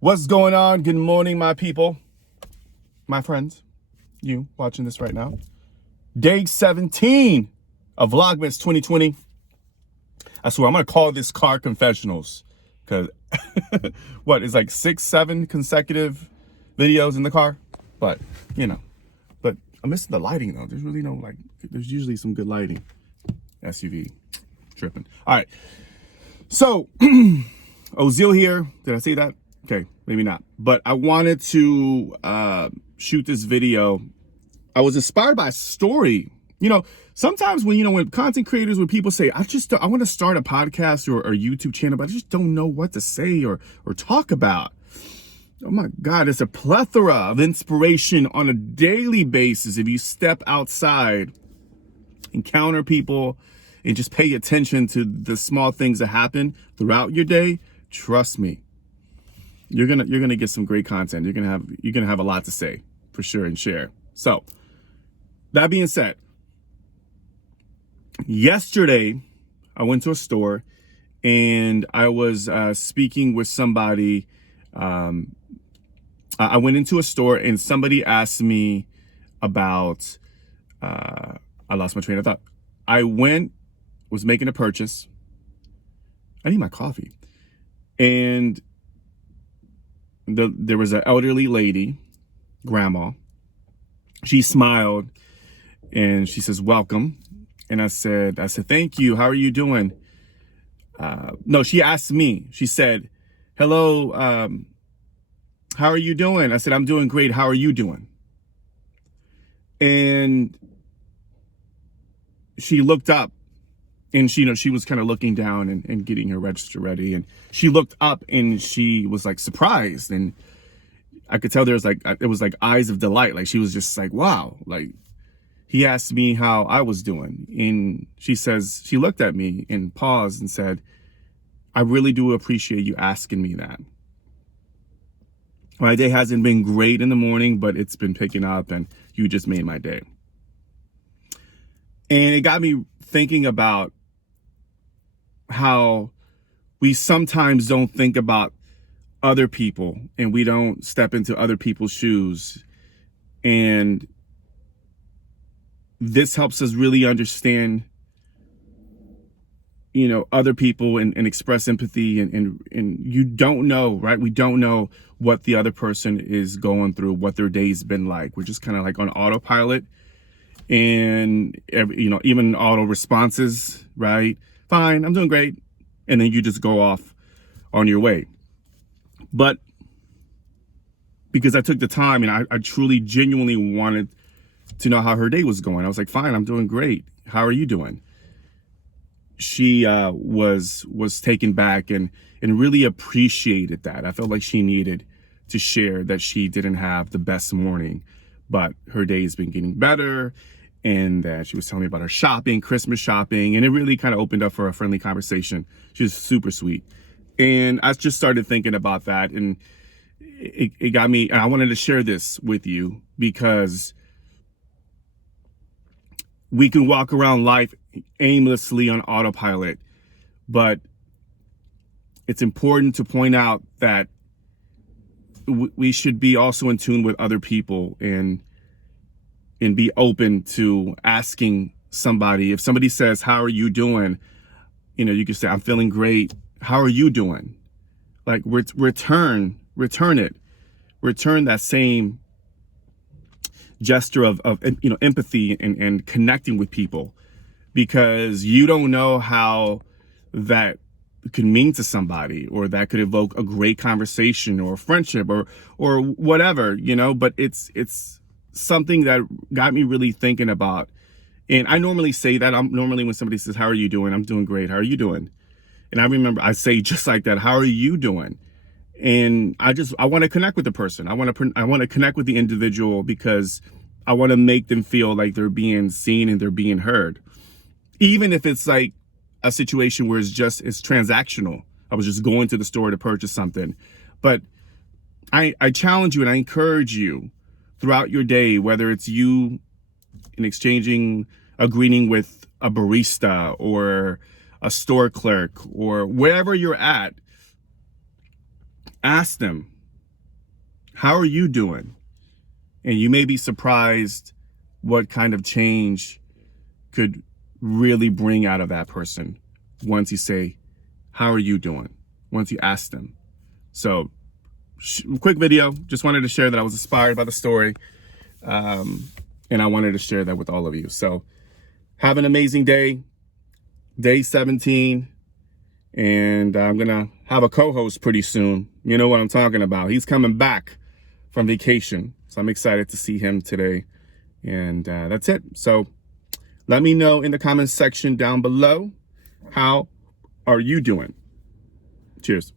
What's going on? Good morning, my people, my friends, you watching this right now. Day 17 of Vlogmas 2020. I swear I'm gonna call this car confessionals because what is like 6-7 consecutive videos in the car, but but I'm missing the lighting though. There's really no there's usually some good lighting. SUV tripping. All right, so Ozil here. Did I say that? Okay, maybe not. But I wanted to shoot this video. I was inspired by a story. Sometimes when content creators, when people say, I want to start a podcast or a YouTube channel, but I just don't know what to say or talk about. Oh my God, it's a plethora of inspiration on a daily basis if you step outside, encounter people, and just pay attention to the small things that happen throughout your day. Trust me, you're gonna get some great content. You're gonna have a lot to say for sure and share. So that being said, yesterday I went to a store and I was speaking with somebody. I went into a store and somebody asked me about. I lost my train of thought. Was making a purchase. I need my coffee, and there was an elderly lady, grandma. She smiled and she says, "Welcome." And I said, "Thank you. How are you doing?" No, she asked me. She said, "Hello, how are you doing?" I said, "I'm doing great. How are you doing?" And she looked up and she was kind of looking down and getting her register ready. And she looked up and she was like surprised. And I could tell it was like eyes of delight. Like she was just like, wow, like he asked me how I was doing. And she looked at me and paused and said, "I really do appreciate you asking me that. My day hasn't been great in the morning, but it's been picking up and you just made my day." And it got me thinking about how we sometimes don't think about other people and we don't step into other people's shoes. And this helps us really understand, other people and express empathy and you don't know, right? We don't know what the other person is going through, what their day's been like. We're just kind of like on autopilot and, even auto responses, right? Fine, I'm doing great. And then you just go off on your way. But because I took the time and I truly, genuinely wanted to know how her day was going, I was like, "Fine, I'm doing great. How are you doing?" She was taken back and really appreciated that. I felt like she needed to share that she didn't have the best morning, but her day has been getting better. And she was telling me about her shopping, Christmas shopping, and it really kind of opened up for a friendly conversation. She was super sweet. And I just started thinking about that, and it got me, and I wanted to share this with you because we can walk around life aimlessly on autopilot, but it's important to point out that we should be also in tune with other people and be open to asking somebody. If somebody says, "How are you doing?" You can say, "I'm feeling great. How are you doing?" Like return it. Return that same gesture of empathy and connecting with people, because you don't know how that could mean to somebody, or that could evoke a great conversation or friendship or whatever, but it's something that got me really thinking about. And I normally say that. I'm normally, when somebody says, "How are you doing?" "I'm doing great. How are you doing?" And I remember I say just like that, "How are you doing?" And I want to connect with the person. I want to connect with the individual because I want to make them feel like they're being seen and they're being heard. Even if it's like a situation where it's transactional. I was just going to the store to purchase something. But I challenge you and I encourage you throughout your day, whether it's you in exchanging a greeting with a barista or a store clerk or wherever you're at, ask them, How are you doing? And you may be surprised what kind of change could really bring out of that person once you say, how are you doing? Once you ask them. So, quick video. Just wanted to share that I was inspired by the story. And I wanted to share that with all of you. So, have an amazing day. Day 17. And I'm going to have a co-host pretty soon. You know what I'm talking about. He's coming back from vacation. So I'm excited to see him today. And that's it. So let me know in the comments section down below, how are you doing? Cheers.